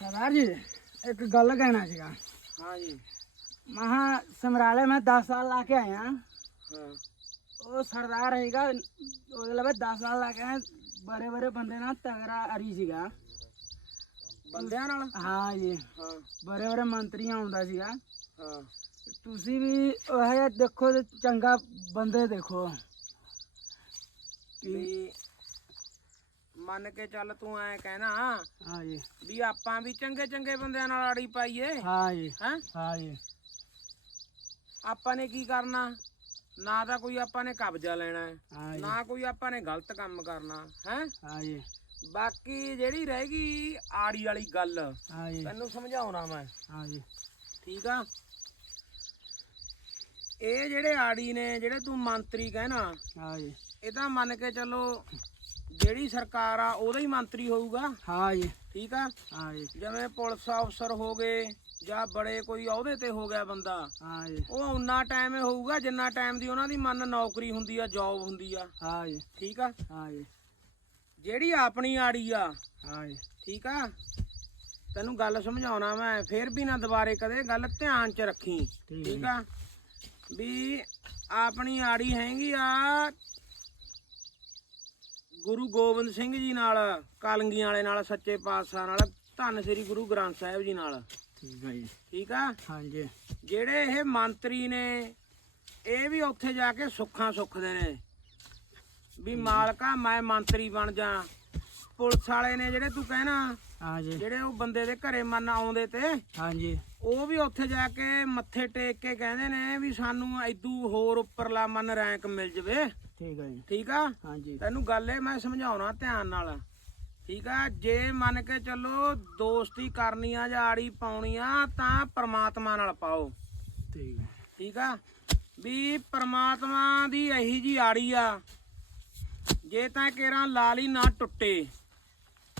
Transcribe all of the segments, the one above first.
ਸਰਦਾਰ ਜੀ ਇੱਕ ਗੱਲ ਕਹਿਣਾ ਸੀਗਾ। ਹਾਂ ਜੀ। ਮਹਾ ਸਮਰਾਲੇ ਮੈਂ 10 ਸਾਲ ਲਾ ਕੇ ਆਇਆ। ਹਾਂ। ਉਹ ਸਰਦਾਰ ਹੈਗਾ ਉਹਦੇ ਲਵੇ 10 ਸਾਲ ਲਾ ਕੇ ਆਇਆ। ਬੜੇ ਬੜੇ ਬੰਦੇ ਨਾਲ ਤਗੜਾ ਅਰੀ ਸੀਗਾ। ਬੰਦਿਆਂ ਨਾਲ? ਹਾਂ ਜੀ। ਹਾਂ। ਬੜੇ ਬੜੇ ਮੰਤਰੀਆਂ ਆਉਂਦਾ ਸੀਗਾ। ਹਾਂ। ਤੁਸੀਂ ਉਹ ਜਿਹਾ ਦੇਖੋ ਚੰਗਾ ਬੰਦੇ ਦੇਖੋ। ਕਿ ਵੀ ਮੰਨ ਕੇ ਚੱਲ ਤੂੰ ਐ ਕਹਿਣਾ ਹਾਂ ਜੀ। ਵੀ ਆਪਾਂ ਵੀ ਚੰਗੇ ਚੰਗੇ ਬੰਦਿਆਂ ਨਾਲ ਆੜੀ ਪਾਈਏ। ਹਾਂ ਜੀ। ਹੈ? ਹਾਂ ਜੀ। ਆਪਾਂ ਨੇ ਕੀ ਕਰਨਾ? ਨਾ ਤਾਂ ਕੋਈ ਆਪਾਂ ਨੇ ਕਬਜ਼ਾ ਲੈਣਾ ਹੈ। ਨਾ ਕੋਈ ਆਪਾਂ ਨੇ ਗਲਤ ਕੰਮ ਕਰਨਾ ਹੈ? ਹਾਂ ਜੀ। ਬਾਕੀ ਜਿਹੜੀ ਰਹਿ ਗਈ ਆੜੀ ਵਾਲੀ ਗੱਲ ਤੈਨੂੰ ਸਮਝਾਉਣਾ ਮੈਂ। ਹਾਂ ਜੀ। ਠੀਕ ਆ? ਇਹ ਜਿਹੜੇ ਆੜੀ ਨੇ ਜਿਹੜੇ ਤੂੰ ਮੰਤਰੀ ਕਹਿਣਾ ਹਾਂ ਜੀ। ਇਹ ਤਾਂ ਮੰਨ ਕੇ ਚੱਲੋ ਜਿਹੜੀ ਸਰਕਾਰ ਆ ਉਹਦਾ ਹੀ ਮੰਤਰੀ ਹੋਊਗਾ। ਹਾਂ ਜੀ। ਠੀਕ ਆ? ਹਾਂ ਜੀ। ਜਿਵੇਂ ਪੁਲਿਸ ਅਫਸਰ ਹੋ ਗਏ ਜਾਂ ਬੜੇ ਕੋਈ ਅਹੁਦੇ ਤੇ ਹੋ ਗਿਆ ਬੰਦਾ ਹਾਂ ਜੀ। ਉਹ ਉਨਾ ਟਾਈਮ ਹੀ ਹੋਊਗਾ ਜਿੰਨਾ ਟਾਈਮ ਦੀ ਉਹਨਾਂ ਦੀ ਮੰਨ ਨੌਕਰੀ ਹੁੰਦੀ ਆ ਜੌਬ ਹੁੰਦੀ ਆ। ਹਾਂ ਜੀ। ਠੀਕ ਆ? ਹਾਂ ਜੀ। ਜਿਹੜੀ ਆਪਣੀ ਆੜੀ ਆ ਹਾਂ ਜੀ। ਠੀਕ ਆ? ਤੈਨੂੰ ਗੱਲ ਸਮਝਾਉਣਾ ਮੈਂ ਫੇਰ ਵੀ ਨਾ ਦੁਬਾਰੇ ਕਦੇ ਗੱਲ ਧਿਆਨ ਚ ਰੱਖੀ। ਠੀਕ ਆ? ਵੀ ਆਪਣੀ ਆੜੀ ਹੈਗੀ ਆ ਗੁਰੂ ਗੋਬਿੰਦ ਸਿੰਘ ਜੀ ਨਾਲ ਕਲੰਗੀਆਂ ਵਾਲੇ ਨਾਲ ਸੱਚੇ ਪਾਤਸ਼ਾਹ ਨਾਲ ਧੰਨ ਸ੍ਰੀ ਗੁਰੂ ਗ੍ਰੰਥ ਸਾਹਿਬ ਜੀ ਨਾਲ। ਠੀਕ ਹੈ ਜੀ। ਠੀਕ ਆ? ਹਾਂ ਜੀ ਜਿਹੜੇ ਇਹ ਮੰਤਰੀ ਨੇ ਇਹ ਵੀ ਉੱਥੇ ਜਾ ਕੇ ਸੁੱਖਾਂ ਸੁੱਖਦੇ ਨੇ। ਵੀ ਮਾਲਕਾ ਮੈਂ ਮੰਤਰੀ ਬਣ ਜਾ। ਪੁਲਿਸ ਵਾਲੇ ਨੇ ਜਿਹੜੇ ਤੂੰ ਕਹਿਣਾ ਹਾਂ ਜੀ ਜਿਹੜੇ ਉਹ ਬੰਦੇ ਦੇ ਘਰੇ ਮੰਨ ਆਉਂਦੇ ਤੇ ਹਾਂ ਜੀ ਉਹ ਵੀ ਉੱਥੇ ਜਾ ਕੇ ਮੱਥੇ ਟੇਕ ਕੇ ਕਹਿੰਦੇ ਨੇ ਵੀ ਸਾਨੂੰ ਐਦੂ ਹੋਰ ਉੱਪਰਲਾ ਮਨ ਰੈਂਕ ਮਿਲ ਜਵੇ। ਠੀਕ ਹੈ ਜੀ। ਠੀਕ ਆ? ਹਾਂ ਜੀ ਤੈਨੂੰ ਗੱਲ ਇਹ ਮੈਂ ਸਮਝਾਉਣਾ ਧਿਆਨ ਨਾਲ। ਠੀਕ ਆ? ਜੇ ਮੰਨ ਕੇ ਚੱਲੋ ਦੋਸਤੀ ਕਰਨੀ ਆ ਜਾਂ ਆੜੀ ਪਾਉਣੀ ਆ ਤਾਂ ਪ੍ਰਮਾਤਮਾ ਨਾਲ ਪਾਓ। ਠੀਕ ਠੀਕ ਆ? ਵੀ ਪ੍ਰਮਾਤਮਾ ਦੀ ਇਹੀ ਜੀ ਆੜੀ ਆ ਜੇ ਤਾਂ ਕੇਰਾਂ ਲਾਲੀ ਨਾ ਟੁੱਟੇ।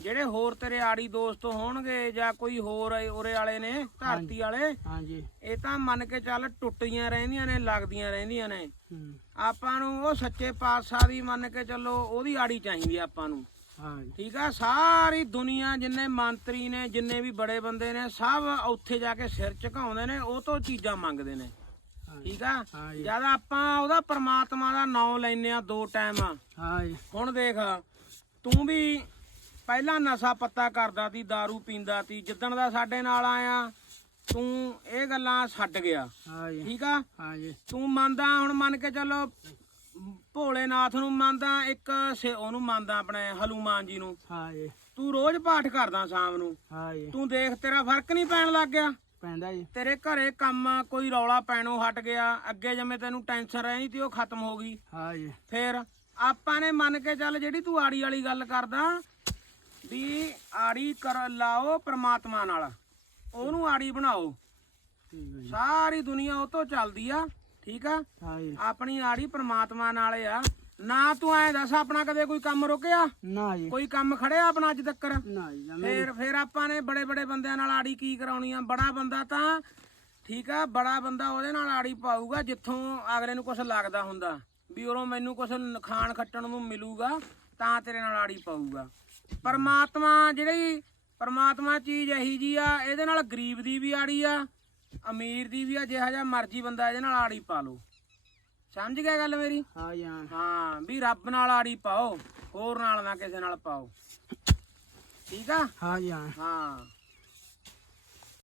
ਜਿਹੜੇ ਹੋਰ ਤੇਰੇ ਆੜੀ ਦੋਸਤ ਹੋਣਗੇ ਜਾਂ ਕੋਈ ਹੋਰ ਉਰੇ ਵਾਲੇ ਨੇ ਧਰਤੀ ਵਾਲੇ ਹਾਂ ਜੀ ਇਹ ਤਾਂ ਮੰਨ ਕੇ ਚੱਲ ਟੁੱਟਦੀਆਂ ਰਹਿੰਦੀਆਂ ਨੇ ਲੱਗਦੀਆਂ ਰਹਿੰਦੀਆਂ ਨੇ। ਆਪਾਂ ਨੂੰ ਉਹ ਸੱਚੇ ਪਾਤਸ਼ਾਹ ਦੀ ਮੰਨ ਕੇ ਚੱਲੋ ਉਹਦੀ ਆੜੀ ਚਾਹੀਦੀ ਆ ਆਪਾਂ ਨੂੰ। ਠੀਕ ਆ? ਸਾਰੀ ਦੁਨੀਆ ਜਿੰਨੇ ਮੰਤਰੀ ਨੇ ਜਿੰਨੇ ਵੀ ਬੜੇ ਬੰਦੇ ਨੇ ਸਭ ਉੱਥੇ ਜਾ ਕੇ ਸਿਰ ਝੁਕਾਉਂਦੇ ਨੇ ਉਹ ਤੋਂ ਚੀਜ਼ਾਂ ਮੰਗਦੇ ਨੇ। ਠੀਕ ਆ? ਜਦ ਆਪਾਂ ਉਹਦਾ ਪ੍ਰਮਾਤਮਾ ਦਾ ਨਾਮ ਲੈਨੇ ਆ ਦੋ ਟਾਈਮ। ਜੀ ਹੁਣ ਦੇਖ ਤੂੰ ਵੀ ਪਹਿਲਾਂ ਨਸ਼ਾ ਪੱਤਾ ਕਰਦਾ ਸੀ दारू ਪੀਂਦਾ ਸੀ ਜਿੱਦਣ ਦਾ ਸਾਡੇ ਨਾਲ ਆਇਆ ਤੂੰ ਇਹ ਗੱਲਾਂ ਛੱਡ ਗਿਆ। ਠੀਕ ਆ? ਤੂੰ ਮੰਨਦਾ ਹੁਣ ਮੰਨ ਕੇ ਚੱਲੋ ਭੋਲੇਨਾਥ ਨੂੰ ਮੰਨਦਾ ਇੱਕ ਸੇ- ਉਹਨੂੰ ਮੰਨਦਾ ਆਪਣੇ ਹਨੂਮਾਨ ਜੀ ਨੂੰ। ਤੂੰ ਰੋਜ਼ ਪਾਠ ਕਰਦਾ ਸ਼ਾਮ ਨੂੰ। ਤੂੰ ਦੇਖ ਤੇਰਾ ਫ਼ਰਕ ਨਹੀਂ ਪੈਣ ਲੱਗ ਗਿਆ। ਪੈਂਦਾ ਜੀ। ਤੇਰੇ ਘਰੇ ਕੰਮ ਕੋਈ ਰੌਲਾ ਪੈਣੋਂ ਹਟ ਗਿਆ। ਅੱਗੇ ਜਿਵੇਂ ਤੈਨੂੰ ਟੈਨਸ਼ਨ ਰਹੀ ਤੀ ਉਹ ਖਤਮ ਹੋ ਗਈ। ਹਾਂ ਜੀ। ਫੇਰ ਆਪਾਂ ਨੇ ਮੰਨ ਕੇ ਚੱਲ ਜਿਹੜੀ ਤੂੰ ਆੜੀ ਵਾਲੀ ਗੱਲ ਕਰਦਾ ਵੀ ਆੜੀ ਕਰ ਲਾਓ ਪ੍ਰਮਾਤਮਾ ਨਾਲ। ਉਹਨੂੰ ਆੜੀ ਬਣਾਓ। ਸਾਰੀ ਦੁਨੀਆ ਉਹ ਤੋਂ ਚੱਲਦੀ ਆ ਠੀਕ ਆ? ਆਪਣੀ ਆੜੀ ਪ੍ਰਮਾਤਮਾ ਨਾਲ ਆ। ਨਾ ਤੂੰ ਐ ਦੱਸ ਆਪਣਾ ਕਦੇ ਕੋਈ ਕੰਮ ਰੁਕਿਆ? ਨਾ ਜੀ। ਕੋਈ ਕੰਮ ਖੜਿਆ ਆਪਣਾ ਅੱਜ ਤੱਕ ਨਾ ਜੀ ਫੇਰ ਫੇਰ ਆਪਾਂ ਨੇ ਬੜੇ ਬੜੇ ਬੰਦਿਆਂ ਨਾਲ ਆੜੀ ਕੀ ਕਰਾਉਣੀ ਆ? ਬੜਾ ਬੰਦਾ ਤਾਂ ਠੀਕ ਆ? ਬੜਾ ਬੰਦਾ ਉਹਦੇ ਨਾਲ ਆੜੀ ਪਾਊਗਾ ਜਿੱਥੋਂ ਅਗਲੇ ਨੂੰ ਕੁਝ ਲੱਗਦਾ ਹੁੰਦਾ। ਵੀ ਉਰੋਂ ਮੈਨੂੰ ਕੁਝ ਖਾਣ ਖੱਟਣ ਨੂੰ ਮਿਲੂਗਾ ਤਾਂ ਤੇਰੇ ਨਾਲ ਆੜੀ ਪਾਊਗਾ। ਪਰਮਾਤਮਾ ਜਿਹੜੀ ਪਰਮਾਤਮਾ ਚੀਜ਼ ਇਹੀ ਜੀ ਆ ਇਹਦੇ ਨਾਲ ਗਰੀਬ ਦੀ ਵੀ ਆੜੀ ਆ ਅਮੀਰ ਦੀ ਵੀ ਆ ਜਿਹਾ ਜਿਹਾ ਮਰਜ਼ੀ ਬੰਦਾ ਇਹਦੇ ਨਾਲ ਆੜੀ ਪਾ ਲਓ। ਸਮਝ ਗਿਆ ਗੱਲ ਮੇਰੀ? ਹਾਂ ਜੀ ਹਾਂ। ਹਾਂ ਵੀ ਰੱਬ ਨਾਲ ਆੜੀ ਪਾਓ ਹੋਰ ਨਾਲ ਨਾ ਕਿਸੇ ਨਾਲ ਪਾਓ। ਠੀਕ ਆ? ਹਾਂ ਜੀ ਹਾਂ। ਹਾਂ।